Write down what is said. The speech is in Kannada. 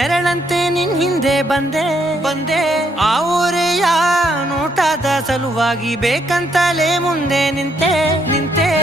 ನೆರಳಂತೆ ನಿನ್ ಹಿಂದೆ ಬಂದೆ ಆ ಊರೆಯ ನೋಟದ ಸಲುವಾಗಿ ಬೇಕಂತಲೇ ಮುಂದೆ ನಿಂತೆ